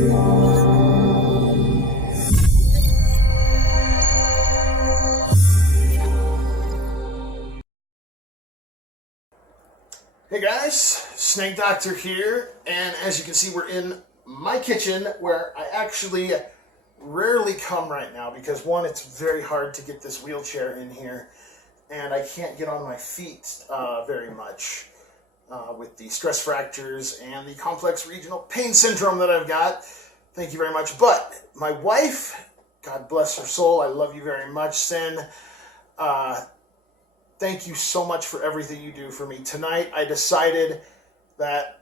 Hey guys, Snake Doctor here, and as you can see we're in my kitchen where I actually rarely come right now because one, it's very hard to get this wheelchair in here and I can't get on my feet very much with the stress fractures and the complex regional pain syndrome that I've got. Thank you very much. But my wife, God bless her soul, I love you very much, Sin. Thank you so much for everything you do for me. Tonight, I decided that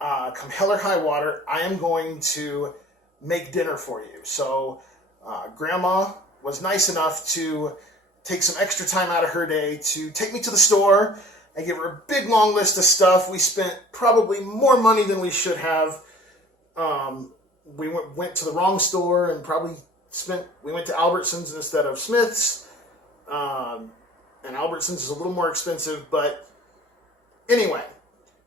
come hell or high water, I am going to make dinner for you. So, Grandma was nice enough to take some extra time out of her day to take me to the store and give her a big long list of stuff. We spent probably more money than we should have. We went to the wrong store and we went to Albertsons instead of Smith's. And Albertsons is a little more expensive, but anyway,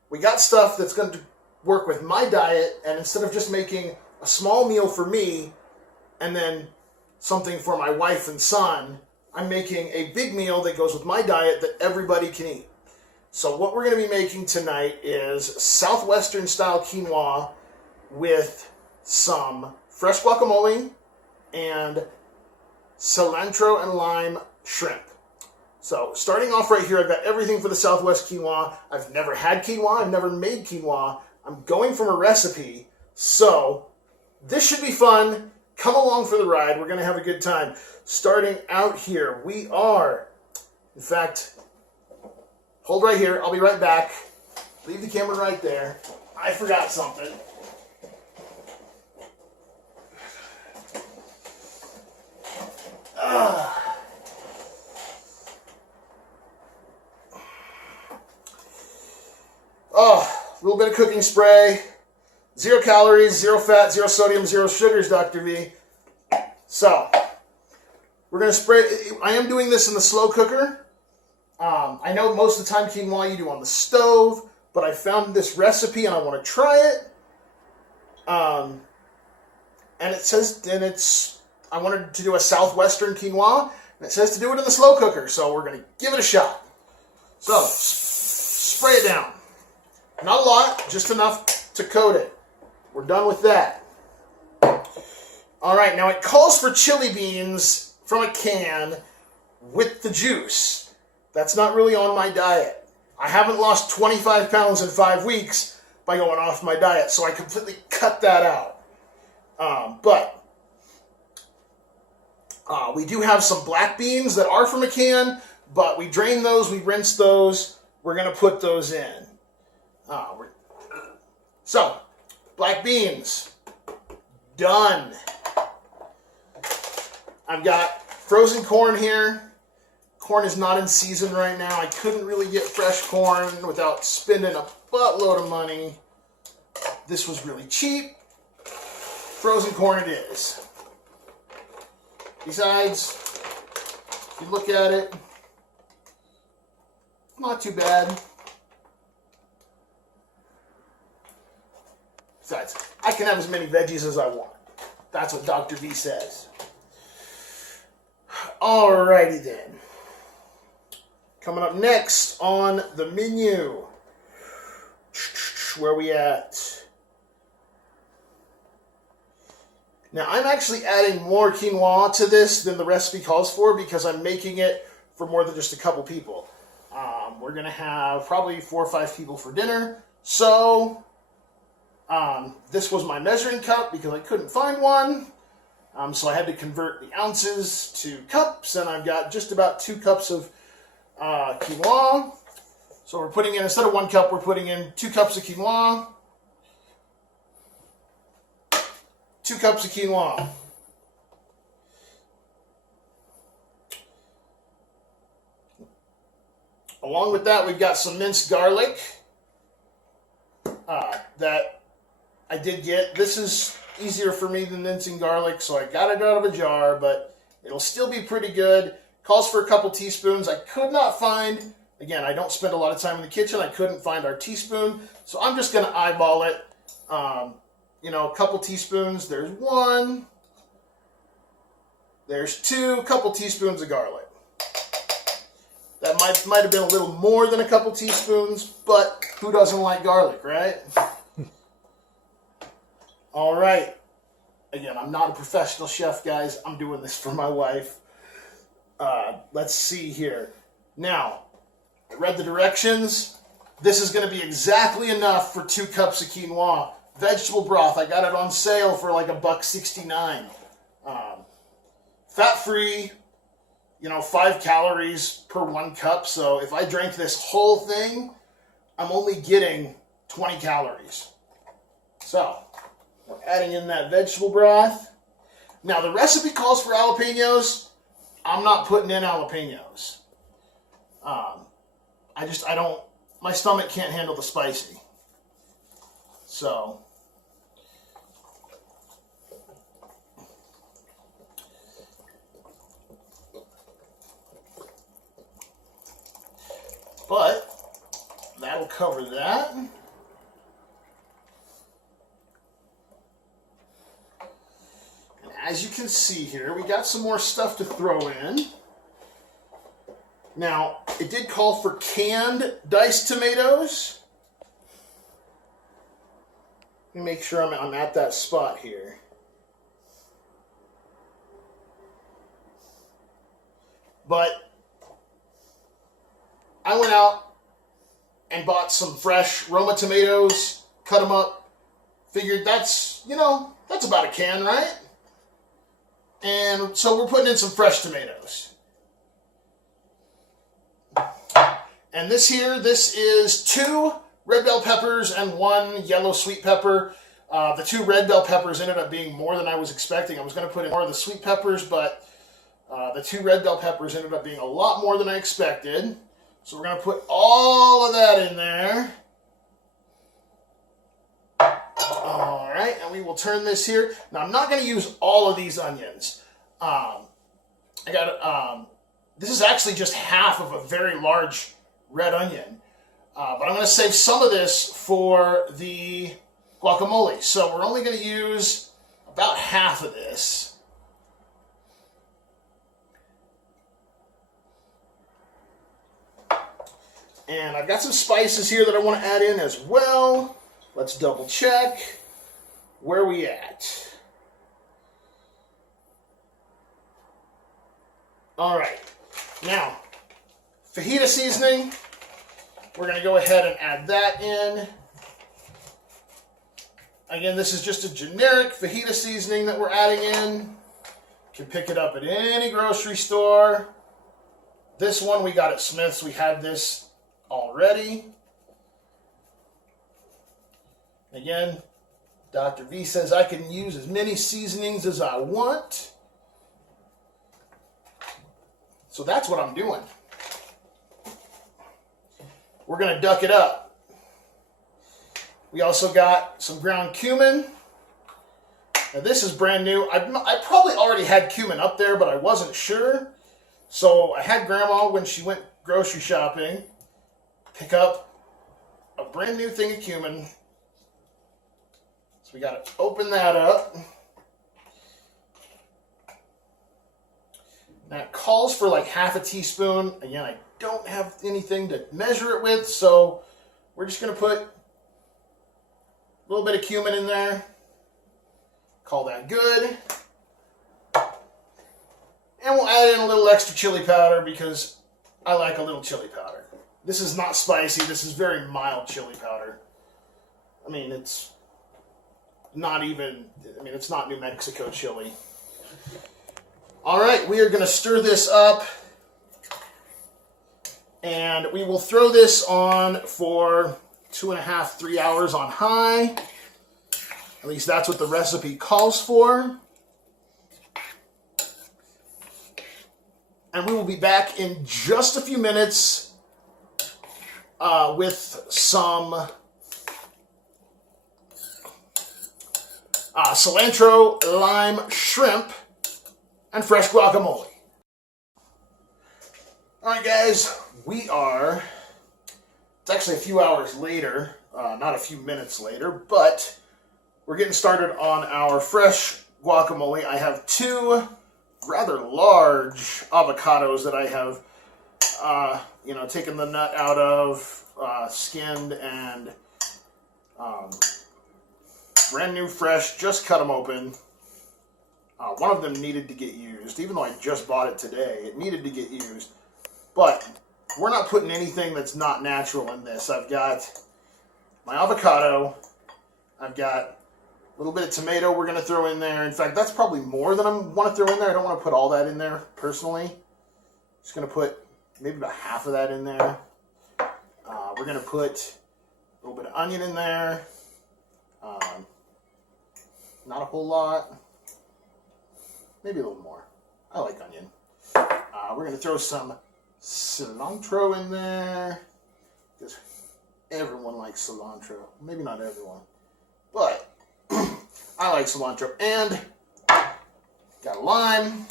we got stuff that's going to work with my diet, and instead of just making a small meal for me and then something for my wife and son, I'm making a big meal that goes with my diet that everybody can eat. So what we're going to be making tonight is Southwestern style quinoa with some fresh guacamole and cilantro and lime shrimp. So, starting off right here, I've got everything for the Southwest quinoa. I've never had quinoa. I've never made quinoa. I'm going from a recipe. So, this should be fun. Come along for the ride. We're going to have a good time. Starting out here, we are, in fact, hold right here. I'll be right back. Leave the camera right there. I forgot something. A little bit of cooking spray, 0 calories, 0 fat, 0 sodium, 0 sugars, Dr. V. So, we're going to spray. I am doing this in the slow cooker. I know most of the time quinoa you do on the stove, but I found this recipe and I want to try it. And it says, I wanted to do a Southwestern quinoa, and it says to do it in the slow cooker, so we're going to give it a shot. So, spray it down. Not a lot, just enough to coat it. We're done with that. All right, now it calls for chili beans from a can with the juice. That's not really on my diet. I haven't lost 25 pounds in 5 weeks by going off my diet, so I completely cut that out. But we do have some black beans that are from a can, but we drain those, we rinse those. We're going to put those in. So, black beans, done. I've got frozen corn here. Corn is not in season right now. I couldn't really get fresh corn without spending a buttload of money. This was really cheap. Frozen corn it is. Besides, if you look at it, not too bad. Besides, I can have as many veggies as I want. That's what Dr. V says. Alrighty then. Coming up next on the menu. Where are we at? Now, I'm actually adding more quinoa to this than the recipe calls for because I'm making it for more than just a couple people. We're going to have probably 4 or 5 people for dinner. So, this was my measuring cup because I couldn't find one. So I had to convert the ounces to cups, and I've got just about 2 cups of quinoa. So we're putting in, instead of 1 cup, we're putting in 2 cups of quinoa. 2 cups of quinoa. Along with that, we've got some minced garlic that I did get. This is easier for me than mincing garlic, so I got it out of a jar, but it'll still be pretty good. Calls for a couple teaspoons. I could not find, again, I don't spend a lot of time in the kitchen. I couldn't find our teaspoon, so I'm just going to eyeball it. you know, a couple teaspoons. There's 1. There's 2. A couple teaspoons of garlic. That might have been a little more than a couple teaspoons, but who doesn't like garlic, right? All right. Again, I'm not a professional chef, guys. I'm doing this for my wife. Let's see here. Now, I read the directions. This is going to be exactly enough for 2 cups of quinoa. Vegetable broth, I got it on sale for like $1.69. Fat-free, you know, 5 calories per 1 cup. So if I drank this whole thing, I'm only getting 20 calories. So, we're adding in that vegetable broth. Now, the recipe calls for jalapenos. I'm not putting in jalapenos. I don't, my stomach can't handle the spicy. So, but that'll cover that. And as you can see here, we got some more stuff to throw in. Now, it did call for canned diced tomatoes. Let me make sure I'm at that spot here. But I went out and bought some fresh Roma tomatoes, cut them up, figured that's, you know, that's about a can, right? And so we're putting in some fresh tomatoes. And this is 2 red bell peppers and 1 yellow sweet pepper. The 2 red bell peppers ended up being more than I was expecting. I was going to put in more of the sweet peppers, but the 2 red bell peppers ended up being a lot more than I expected. So we're going to put all of that in there. All right, and we will turn this here. Now, I'm not going to use all of these onions. This is actually just half of a very large red onion. But I'm going to save some of this for the guacamole. So we're only going to use about half of this. And I've got some spices here that I want to add in as well. Let's double check. Where are we at? All right. Now, fajita seasoning. We're going to go ahead and add that in. Again, this is just a generic fajita seasoning that we're adding in. You can pick it up at any grocery store. This one we got at Smith's. We had this already. Again, Dr. V says I can use as many seasonings as I want. So that's what I'm doing. We're going to duck it up. We also got some ground cumin. Now this is brand new. I probably already had cumin up there, but I wasn't sure. So I had Grandma, when she went grocery shopping, pick up a brand new thing of cumin. So we got to open that up. Now it calls for like half a teaspoon. Again, I don't have anything to measure it with, so we're just going to put a little bit of cumin in there. Call that good. And we'll add in a little extra chili powder because I like a little chili powder. This is not spicy. This is very mild chili powder. I mean, it's not New Mexico chili. All right, we are going to stir this up. And we will throw this on for 2.5, 3 hours on high. At least that's what the recipe calls for. And we will be back in just a few minutes with some cilantro-lime shrimp and fresh guacamole. All right, guys, it's actually a few hours later, not a few minutes later, but we're getting started on our fresh guacamole. I have two rather large avocados that I have, taken the nut out of, skinned, and brand new, fresh. Just cut them open. One of them needed to get used, even though I just bought it today. It needed to get used, but we're not putting anything that's not natural in this. I've got my avocado. I've got a little bit of tomato we're going to throw in there. In fact, that's probably more than I want to throw in there. I don't want to put all that in there, personally. Just going to put maybe about half of that in there. We're going to put a little bit of onion in there. Not a whole lot. Maybe a little more. I like onion. We're going to throw some cilantro in there, because everyone likes cilantro. Maybe not everyone, but I like cilantro. And got a lime.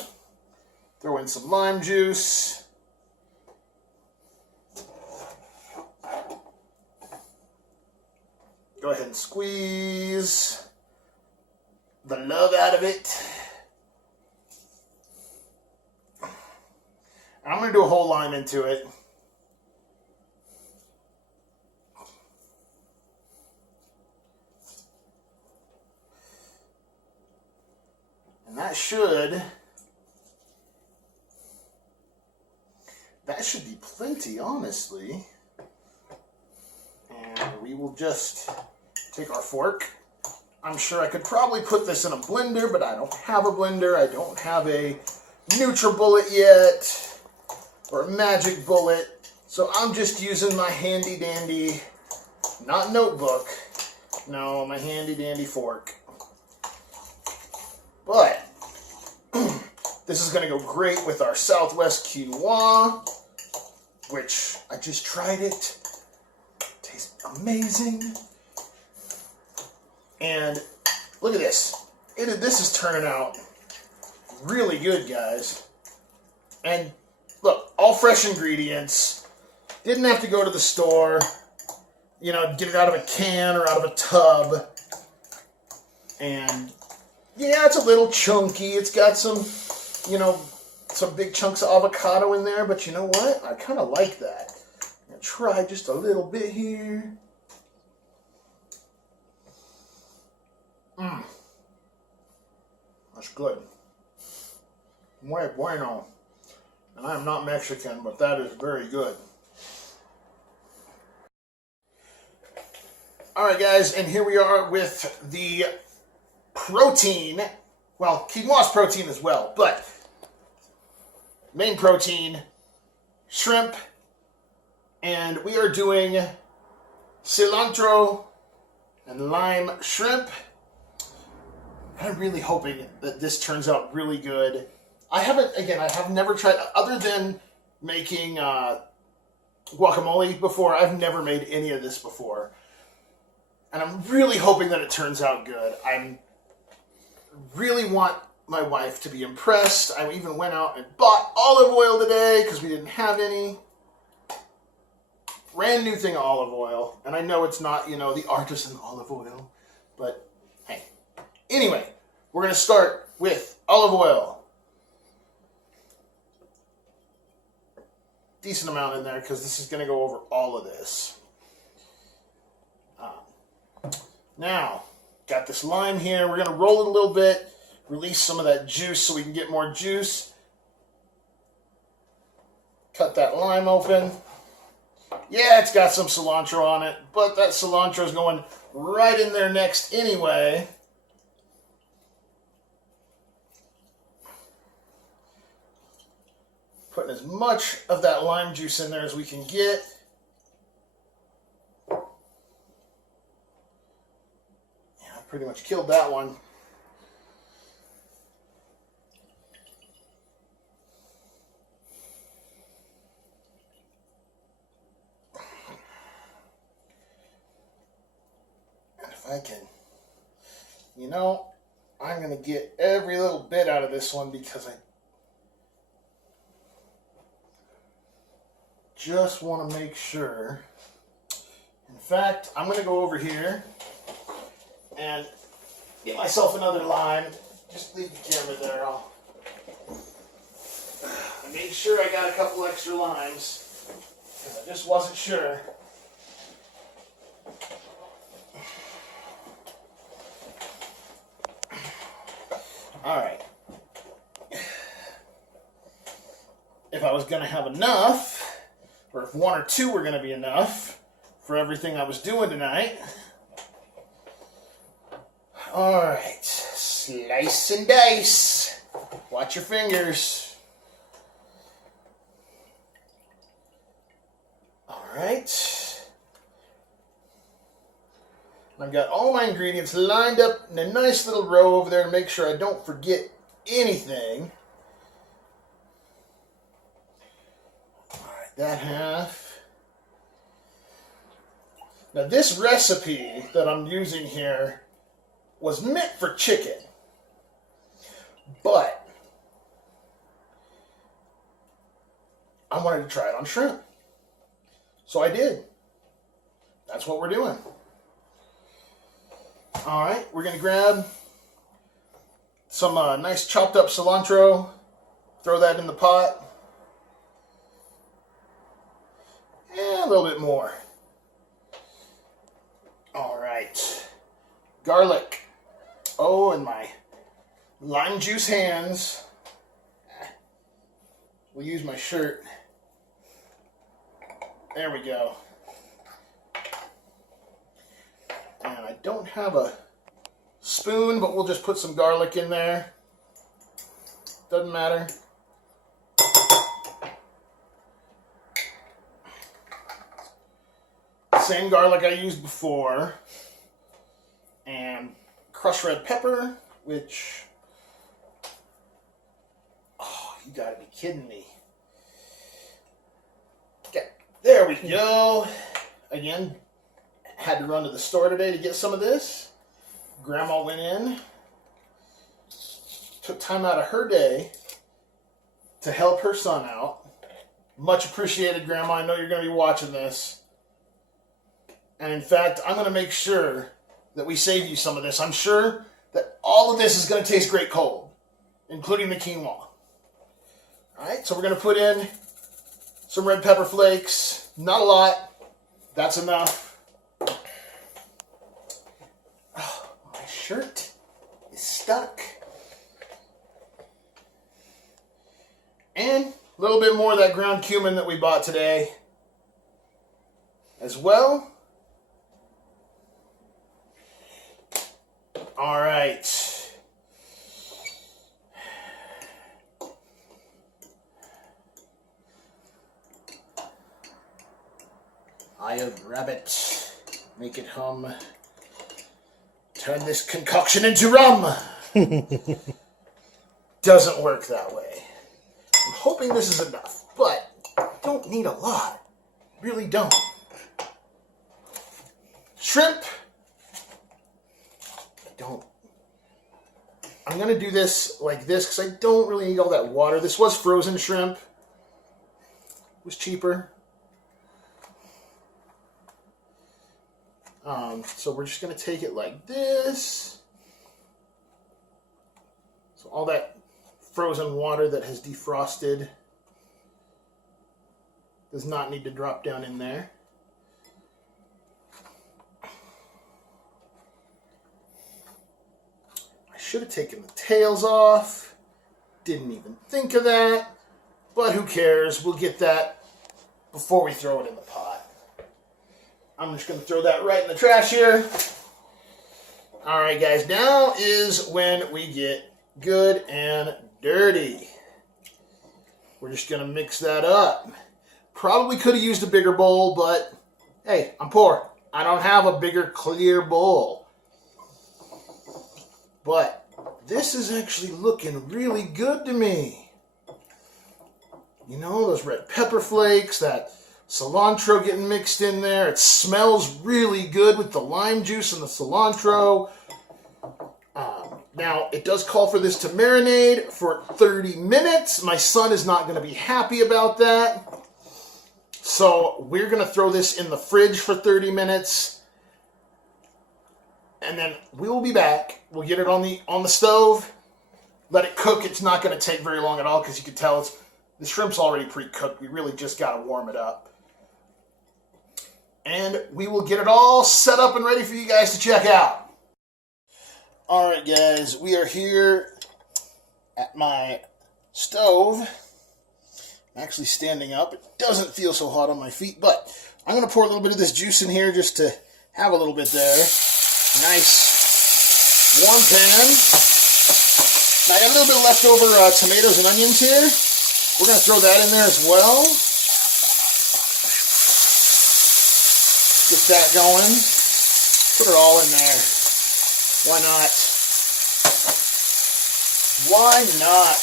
Throw in some lime juice. Go ahead and squeeze the love out of it. And I'm going to do a whole lime into it. And that should be plenty, honestly. And we will just take our fork. I'm sure I could probably put this in a blender, but I don't have a blender. I don't have a NutriBullet yet, or a Magic Bullet. So I'm just using my handy dandy, not notebook, no, my handy dandy fork. But this is going to go great with our Southwest quinoa, which I just tried it. Tastes amazing. And look at this. This is turning out really good, guys. And look, all fresh ingredients. Didn't have to go to the store, get it out of a can or out of a tub. And yeah, it's a little chunky. It's got some big chunks of avocado in there, but you know what? I kind of like that. I'm gonna try just a little bit here. That's good. Muy bueno. And I am not Mexican, but that is very good. Alright guys, and here we are with the protein. Well, quinoa's protein as well, but main protein, shrimp, and we are doing cilantro and lime shrimp. I'm really hoping that this turns out really good. I have never tried, other than making guacamole before, I've never made any of this before. And I'm really hoping that it turns out good. I really want my wife to be impressed. I even went out and bought olive oil today because we didn't have any. Brand new thing of olive oil. And I know it's not, the artisan olive oil, but hey. Anyway, we're going to start with olive oil. Decent amount in there because this is going to go over all of this. Now, got this lime here. We're going to roll it a little bit, release some of that juice so we can get more juice. Cut that lime open. Yeah, it's got some cilantro on it, but that cilantro is going right in there next anyway. Putting as much of that lime juice in there as we can get. Yeah, I pretty much killed that one. And if I can, I'm going to get every little bit out of this one because I just want to make sure. In fact, I'm going to go over here and get myself another lime. Just leave the camera there. I made sure I got a couple extra limes because I just wasn't sure. All right. If I was going to have enough, or if one or two were going to be enough for everything I was doing tonight. All right. Slice and dice. Watch your fingers. All right. I've got all my ingredients lined up in a nice little row over there to make sure I don't forget anything. All right, that half. Now this recipe that I'm using here was meant for chicken, but I wanted to try it on shrimp. So I did. That's what we're doing. All right, we're going to grab some nice chopped up cilantro, throw that in the pot, and a little bit more. All right, garlic. Oh, and my lime juice hands. We'll use my shirt. There we go. And I don't have a spoon, but we'll just put some garlic in there. Doesn't matter. Same garlic I used before. And crushed red pepper, which... Oh, you gotta be kidding me. Okay, there we go. Again, had to run to the store today to get some of this. Grandma went in, took time out of her day to help her son out. Much appreciated, Grandma. I know you're going to be watching this. And in fact, I'm going to make sure that we save you some of this. I'm sure that all of this is going to taste great cold, including the quinoa. All right, so we're going to put in some red pepper flakes. Not a lot. That's enough. Oh, my shirt is stuck. And a little bit more of that ground cumin that we bought today as well. All right. Eye of rabbit. Make it hum. Turn this concoction into rum. Doesn't work that way. I'm hoping this is enough, but I don't need a lot. Really don't. Shrimp. I'm going to do this like this because I don't really need all that water. This was frozen shrimp. It was cheaper. So we're just going to take it like this. So all that frozen water that has defrosted does not need to drop down in there. I should have taken the tails off. Didn't even think of that. But who cares? We'll get that before we throw it in the pot. I'm just going to throw that right in the trash here. All right, guys. Now is when we get good and dirty. We're just going to mix that up. Probably could have used a bigger bowl, but hey, I'm poor. I don't have a bigger, clear bowl. But this is actually looking really good to me. You know, those red pepper flakes, that cilantro getting mixed in there. It smells really good with the lime juice and the cilantro. Now, it does call for this to marinate for 30 minutes. My son is not going to be happy about that. So we're going to throw this in the fridge for 30 minutes. and then we will be back. We'll get it on the stove, let it cook. It's not going to take very long at all because you can tell the shrimp's already pre-cooked. We really just got to warm it up. And we will get it all set up and ready for you guys to check out. All right, guys, we are here at my stove. I'm actually standing up. It doesn't feel so hot on my feet, but I'm going to pour a little bit of this juice in here just to have a little bit there. Nice warm pan. Now I got a little bit of leftover tomatoes and onions here. We're going to throw that in there as well. Get that going. Put it all in there. Why not? Why not?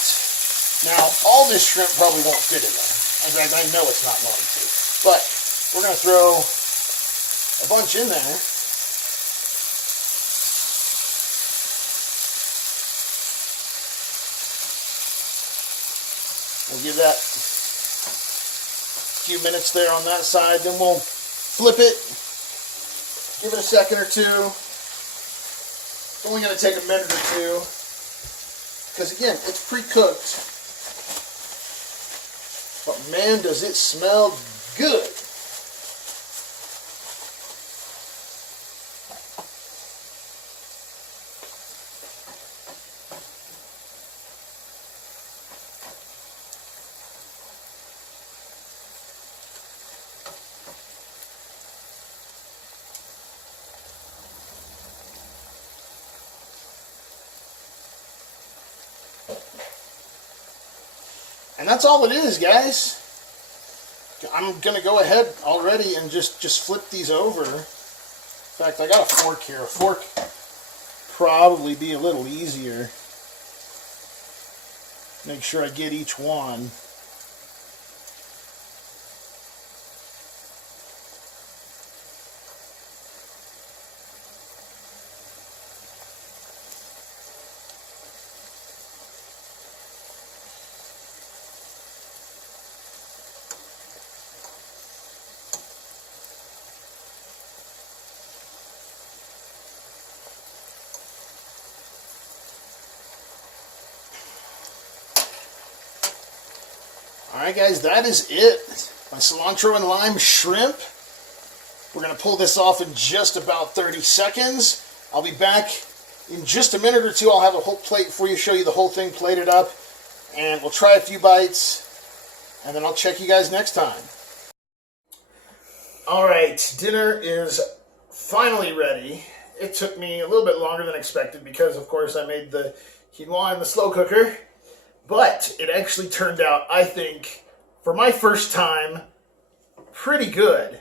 Now, all this shrimp probably won't fit in there. In fact, I know it's not going to. But we're going to throw a bunch in there. We'll give that a few minutes there on that side. Then we'll flip it. Give it a second or two. It's only going to take a minute or two. Because again, it's pre-cooked. But man, does it smell good. And that's all it is, guys. I'm going to go ahead already and just flip these over. In fact, I got a fork here. A fork probably be a little easier. Make sure I get each one. Alright guys, that is it. My cilantro and lime shrimp. We're going to pull this off in just about 30 seconds. I'll be back in just a minute or two. I'll have a whole plate for you, show you the whole thing plated up. And we'll try a few bites. And then I'll check you guys next time. Alright, dinner is finally ready. It took me a little bit longer than expected because, of course, I made the quinoa in the slow cooker. But it actually turned out, I think, for my first time, pretty good.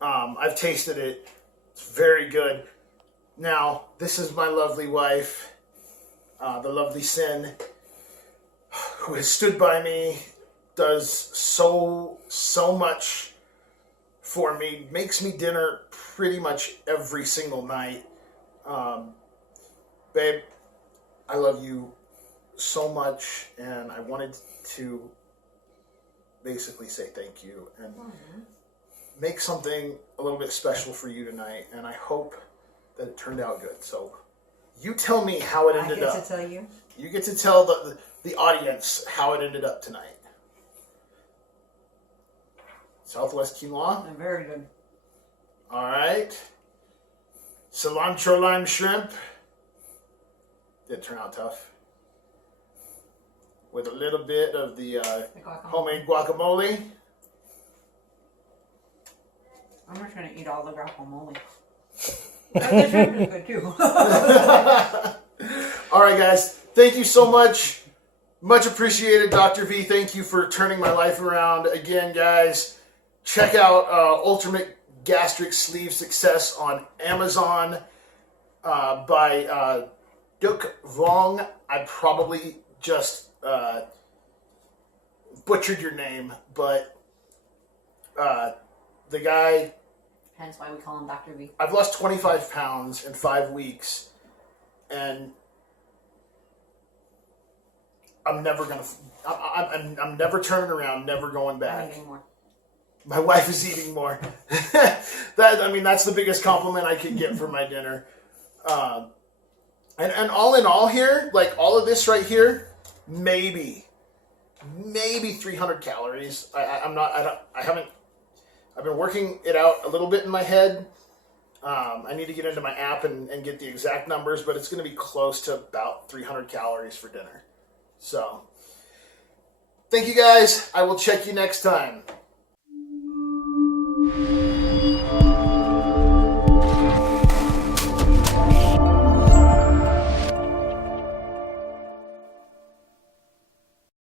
I've tasted it. It's very good. Now, this is my lovely wife, the lovely Sin, who has stood by me, does so much for me, makes me dinner pretty much every single night. Babe, I love you so much, and I wanted to basically say thank you and make something a little bit special for you tonight, and I hope that it turned out good. So you tell me how it ended up. I get to tell you? You get to tell the audience how it ended up tonight. Southwest quinoa? Very good. All right. Cilantro-Lime Shrimp. Did turn out tough. With a little bit of the homemade guacamole. I'm just going to eat all the guacamole. The shrimp is good too. All right, guys. Thank you so much. Much appreciated, Dr. V. Thank you for turning my life around. Again, guys, check out Ultimate Gastric Sleeve Success on Amazon by Duc'ing. I probably just butchered your name, but the guy... Hence why we call him Dr. V. I've lost 25 pounds in 5 weeks, and I'm never gonna... I'm never turning around, never going back. I'm eating more. My wife is eating more. That's the biggest compliment I could get for my dinner. And all in all here, like all of this right here, maybe 300 calories. I've been working it out a little bit in my head. I need to get into my app and get the exact numbers, but it's going to be close to about 300 calories for dinner. So, thank you guys. I will check you next time.